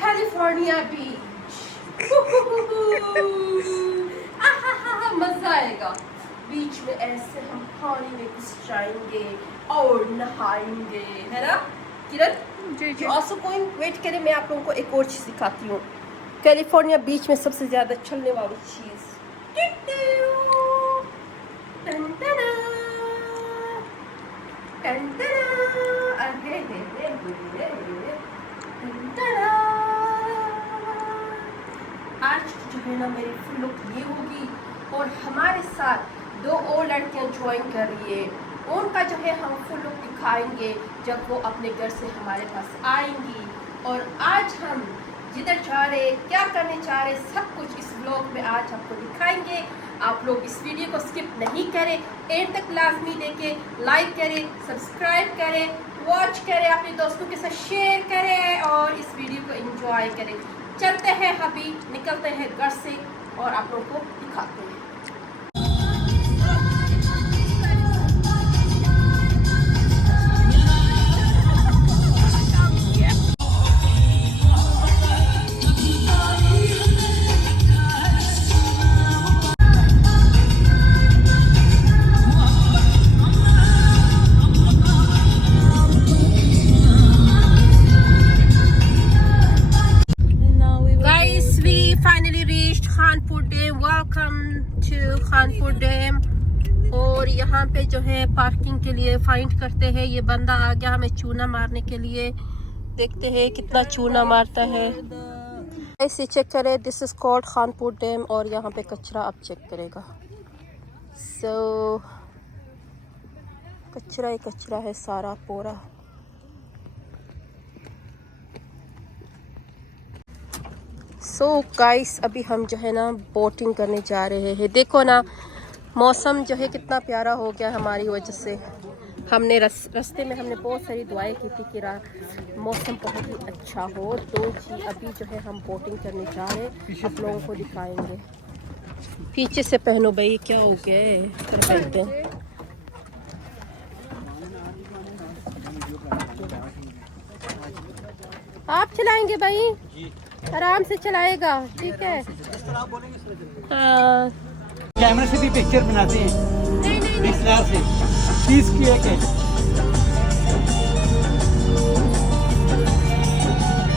California बीच। मजा आएगा। बीच में ऐसे हम पानी में घुस जाएंगे और नहाएंगे, है ना किरण? जी। ऑल्सो गोइंग, वेट करें, मैं आप लोगों को एक और चीज़ दिखाती हूँ। कैलिफोर्निया बीच में सबसे ज़्यादा चलने वाली चीज़, आज जो है ना मेरी फुल लुक ये होगी और हमारे साथ 2 और लड़कियां ज्वाइन कर रही है। उनका जो है हम फुल लुक दिखाएंगे जब वो अपने घर से हमारे पास आएंगी। और आज हम जिधर जा रहे, क्या करने जा रहे, सब कुछ इस व्लॉग में आज आपको दिखाएंगे। आप लोग इस वीडियो को स्किप नहीं करें, एंड तक लाजमी देखें, लाइक करें, सब्सक्राइब करें, वॉच करें, अपने दोस्तों के साथ शेयर करें और इस वीडियो को एंजॉय करें। चलते हैं, अभी निकलते हैं घर से और आप लोगों को दिखाते हैं। Khanpur dam, welcome to Khanpur dam. और यहाँ पे जो है पार्किंग के लिए फाइंड करते हैं। ये बंदा आ गया हमें चूना मारने के लिए, देखते हैं कितना चूना मारता है। ऐसे चेक करें, this is called Khanpur dam. और यहाँ पे कचरा अब चेक करेगा। कचरा ही कचरा है सारा पूरा। गाइस, अभी हम जो है ना बोटिंग करने जा रहे हैं। देखो ना, मौसम जो है कितना प्यारा हो गया हमारी वजह से। हमने रास्ते में हमने बहुत सारी दुआएं की थी कि मौसम बहुत ही अच्छा हो। तो जी अभी जो है हम बोटिंग करने जा रहे हैं, आप लोगों को दिखाएंगे। पीछे से पहनो भाई, क्या हो गया पहनते हैं। आप चलाएंगे भाई? आराम से चलाएगा, ठीक है? हाँ। कैमरे से भी पिक्चर बनाते हैं। नहीं। डीएसएलआर से 30 की एक है।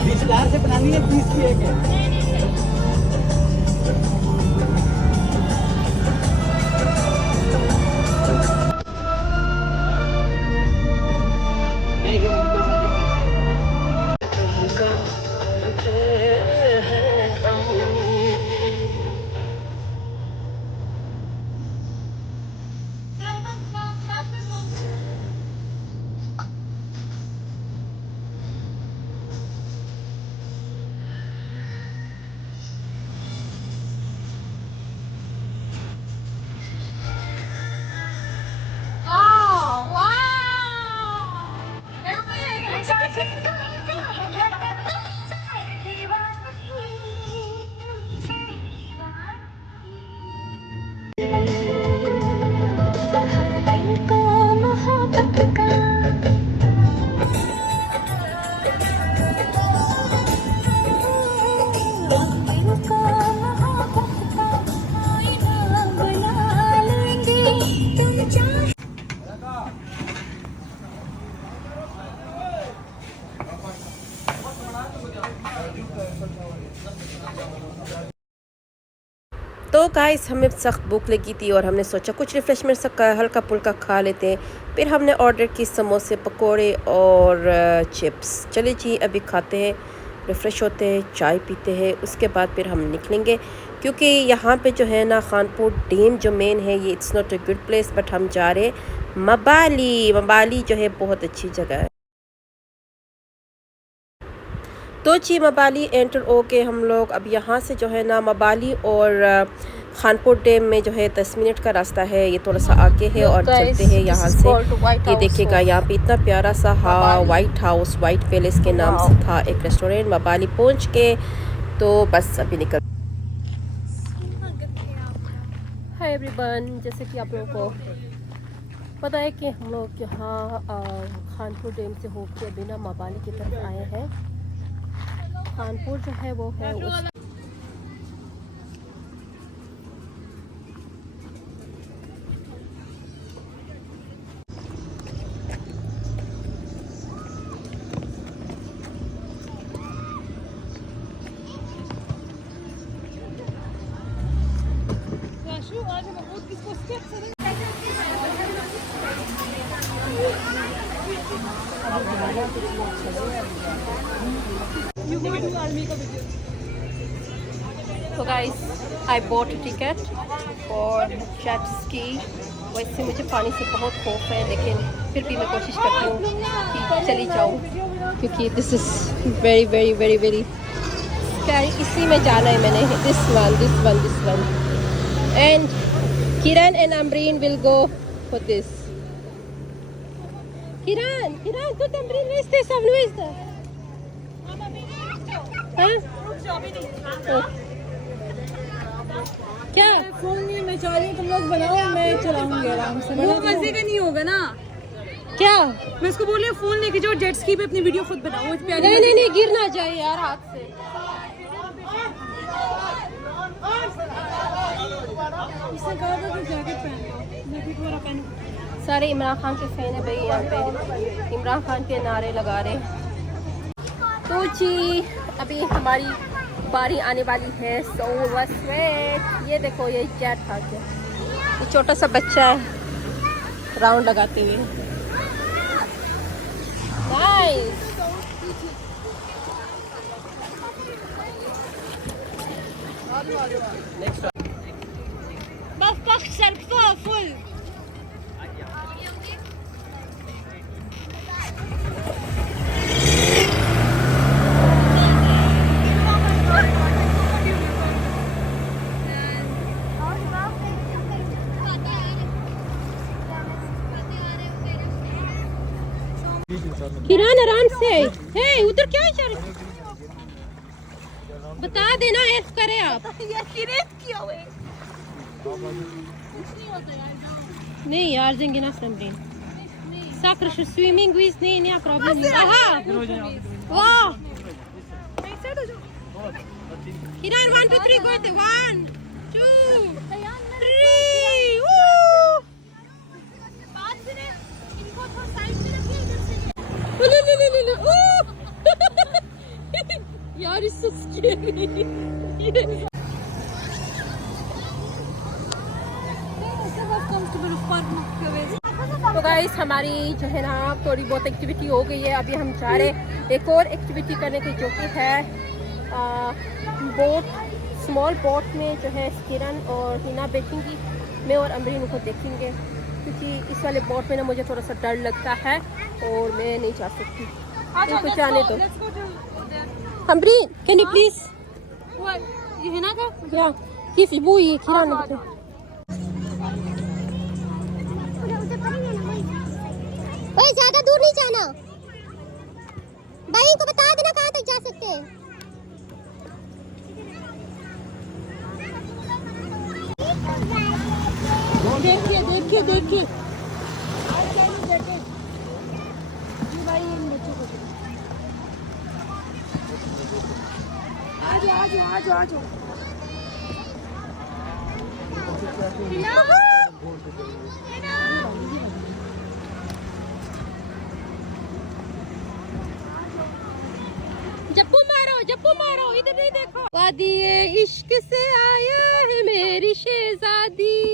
डीएसएलआर से बनानी है, 30 की एक है। तो गाइस, हमें सख्त भूख लगी थी और हमने सोचा कुछ रिफ्रेशमेंट हल्का फुल्का खा लेते हैं। फिर हमने ऑर्डर की समोसे, पकोड़े और चिप्स। चले जी अभी खाते हैं, रिफ़्रेश होते हैं, चाय पीते हैं, उसके बाद फिर हम निकलेंगे। क्योंकि यहाँ पे जो है ना खानपुर डैम जो मेन है, ये it's not a good place, but हम जा रहे हैं मबाली जो है बहुत अच्छी जगह है। तो जी मबाली एंटर हो के हम लोग अब यहाँ से जो है ना मबाली और खानपुर डैम में जो है 10 मिनट का रास्ता है। ये थोड़ा सा आगे है और चलते हैं यहाँ से। ये देखिएगा यहाँ पे इतना प्यारा सा वाइट हाउस, वाइट पैलेस के नाम से था एक रेस्टोरेंट। मबाली पहुँच के तो बस अभी निकल। हाय एवरीवन, जैसे कि आप लोगों को पता है कि हम लोग यहाँ खानपुर डैम से होकर अभी ना मबाली की तरफ आए हैं। खानपुर जो है वो है उस तो गाइस आई बॉट टिकट और जेट स्की। वैसे मुझे पानी से बहुत खौफ है, लेकिन फिर भी मैं कोशिश करती हूँ कि चली जाऊँ, क्योंकि this is very very very very scary. इसी में जाना है मैंने, this one and Kiran and Amreen will go for this. Kiran तू अमरीन वेस्ते सब वेस्ते हाँ क्या फोन नहीं मैं चाह रही हूँ तुम लोग बनाओ, मैं चलाऊंगी आराम से। वो मजे का नहीं होगा ना। क्या मैं उसको बोल रही हूँ फोन लेके जाओ, जेट स्की पे अपनी वीडियो खुद बनाओ। नहीं गिर ना जाए यार हाथ से। उसने कहा था कि जैकेट पहन लो, मैं भी थोड़ा पहनूं। सारे इमरान खान के फैन है भाई, यहाँ पे इमरान खान के नारे लगा रहे। तो जी अभी हमारी बारी आने वाली है। सो बस वेट, ये देखो ये जेट था क्या, ये छोटा सा बच्चा है राउंड लगाते हुए। नाइस। बस सरफा फुल। किरण आराम से, हे उधर क्या है यार, बता देना हेल्प करे आप। नहीं यार जेंगे ना समरीन साकर स्विमिंग विज नहीं प्रॉब्लम नहीं। आहा वाह किरण 1 2 3 go 1 2 3 यार इससे तो गाइस हमारी जो है ना थोड़ी बहुत एक्टिविटी हो गई है। अभी हम जा रहे हैं एक और एक्टिविटी करने की, जो कि है बोट, स्मॉल बोट में जो है किरण और हिना बैठेंगी, मैं और अमरीन को देखेंगे, क्योंकि इस वाले बोट में ना मुझे थोड़ा सा डर लगता है और मैं नहीं जा सकती। इनको जाने दो। अमरीन कैन यू प्लीज ये है ना का या किस वो ये किरण ओए ज्यादा दूर नहीं जाना भाई, इनको बता देना कहाँ तक जा सकते हैं। देखिए आ जाओ। जप्पू मारो इधर नहीं देखो। वादिये इश्क से आया है मेरी शहजादियाँ।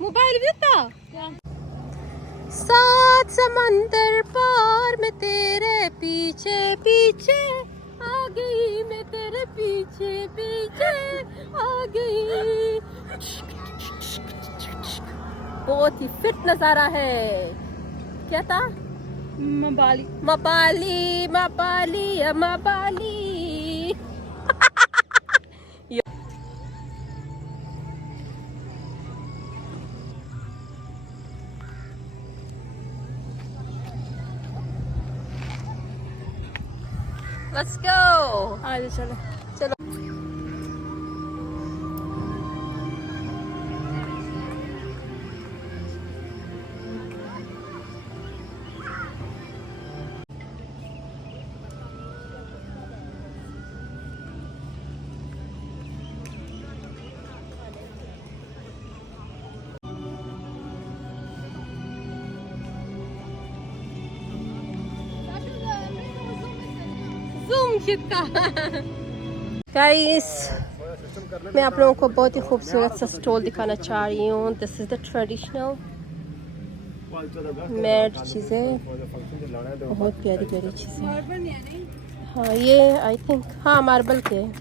मोबाइल भी था सात समंदर पार में तेरे पीछे पीछे आ गई, मैं तेरे पीछे पीछे आ गई। बहुत ही फिट नजारा है। क्या था? मबाली। Let's go. चलो। गाइस, मैं आप लोगों को बहुत ही खूबसूरत सा स्टॉल दिखाना चाह रही हूँ। This is the traditional made चीज़ें, बहुत प्यारी प्यारी चीज़ें। हाँ ये आई थिंक हाँ मार्बल के हैं,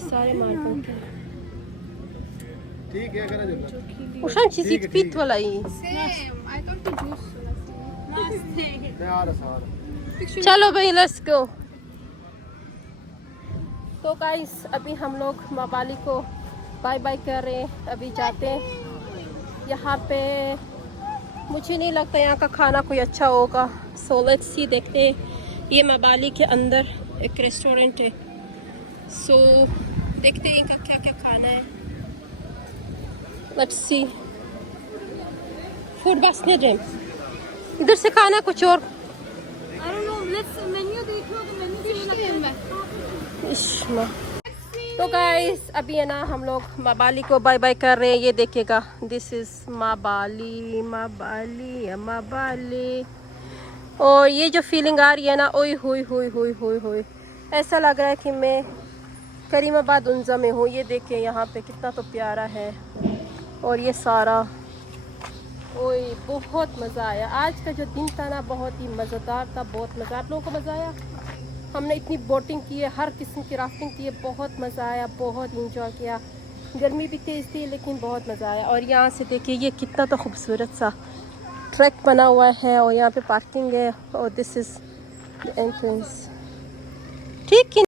सारे मार्बल के। ठीक है करा जब उशान चीज़ी पीत वाला ही। मैं आ रहा चलो भाई लेट्स गो। तो गाइस अभी हम लोग मबाली को बाय बाय कर रहे हैं, अभी जाते हैं। यहाँ पे मुझे नहीं लगता यहाँ का खाना कोई अच्छा होगा, सो लेट्स सी, देखते हैं। ये मबाली के अंदर एक रेस्टोरेंट है, सो देखते हैं इनका क्या क्या खाना है। Let's see. फूड बसने ड्रीम इधर से खाना कुछ और। इश्मा। तो गाइस अभी है ना हम लोग मबाली को बाय बाय कर रहे हैं। ये देखिएगा, दिस इज मबाली मबाली मबाली। और ये जो फीलिंग आ रही है ना, ओए हुई हुई हुई हुई हुई, ऐसा लग रहा है कि मैं करीमाबाद उन्जा में हूँ। ये देखिए यहाँ पे कितना तो प्यारा है। और ये सारा ओए बहुत मज़ा आया। आज का जो दिन था ना बहुत ही मज़ेदार था, बहुत मज़ा। आप लोगों को मज़ा आया? हमने इतनी बोटिंग की है, हर किस्म की राफ्टिंग की है, बहुत मज़ा आया, बहुत इंजॉय किया। गर्मी भी तेज़ थी लेकिन बहुत मज़ा आया। और यहाँ से देखिए ये कितना तो खूबसूरत सा ट्रैक बना हुआ है और यहाँ पे पार्किंग है और दिस इज़ द एंट्रेंस। ठीक है।